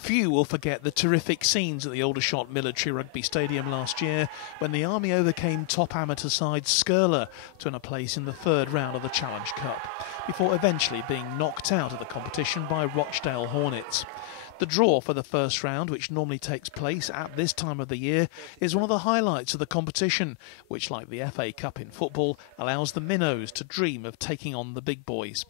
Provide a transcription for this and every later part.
Few will forget the terrific scenes at the Aldershot Military Rugby Stadium last year when the Army overcame top amateur side Skirler to win a place in the third round of the Challenge Cup, before eventually being knocked out of the competition by Rochdale Hornets. The draw for the first round, which normally takes place at this time of the year, is one of the highlights of the competition, which, like the FA Cup in football, allows the minnows to dream of taking on the big boys.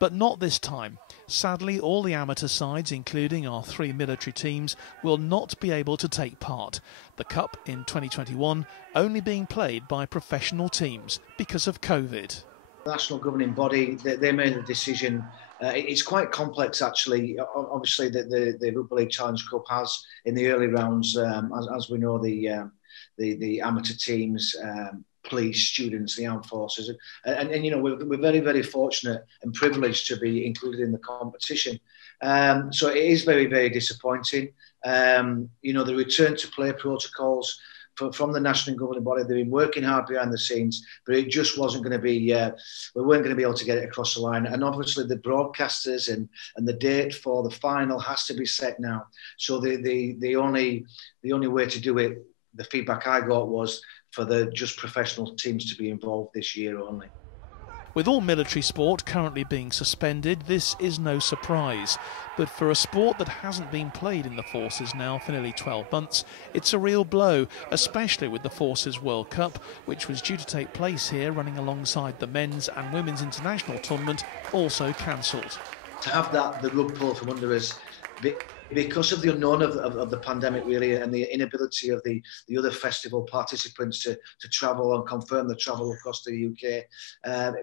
But not this time. Sadly, all the amateur sides, including our 3 military teams, will not be able to take part. The Cup in 2021 only being played by professional teams because of COVID. The national governing body, they made a decision. It's quite complex, actually. Obviously, the Rugby League Challenge Cup has, in the early rounds, as we know, the amateur teams, police, students, the armed forces, and you know, we're very, very fortunate and privileged to be included in the competition. So it is very, very disappointing. You know, the return to play protocols from the national governing body, they've been working hard behind the scenes, but it just wasn't going to be, we weren't going to be able to get it across the line. And obviously the broadcasters and the date for the final has to be set now. So the only way to do it, the feedback I got was for the just professional teams to be involved this year only. With all military sport currently being suspended, this is no surprise. But for a sport that hasn't been played in the Forces now for nearly 12 months, it's a real blow, especially with the Forces World Cup, which was due to take place here running alongside the men's and women's international tournament, also cancelled. To have the rug pulled from under us, because of the unknown of the pandemic, really, and the inability of the other festival participants to travel and confirm the travel across the UK,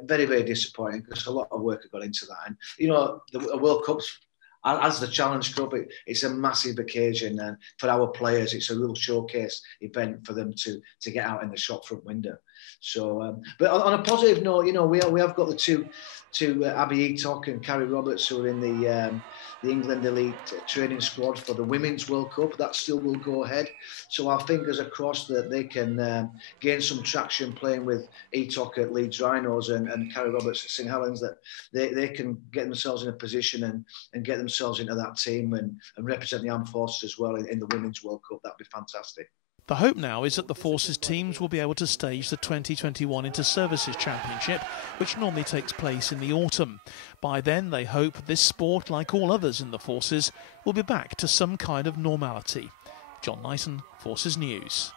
very, very disappointing, because a lot of work has gone into that. And, you know, the World Cup's, as the Challenge Cup, it's a massive occasion, and for our players, it's a real showcase event for them to get out in the shop front window. So, but on a positive note, you know, we have got the two Abby Eatock and Carrie Roberts, who are in the England Elite training squad for the Women's World Cup. That still will go ahead. So our fingers are crossed that they can gain some traction playing with Eatock at Leeds Rhinos and Carrie Roberts at St Helens, that they can get themselves in a position and get themselves into that team and represent the armed forces as well in the Women's World Cup. That'd be fantastic. The hope now is that the Forces teams will be able to stage the 2021 Inter-Services Championship, which normally takes place in the autumn. By then, they hope this sport, like all others in the Forces, will be back to some kind of normality. John Knighton, Forces News.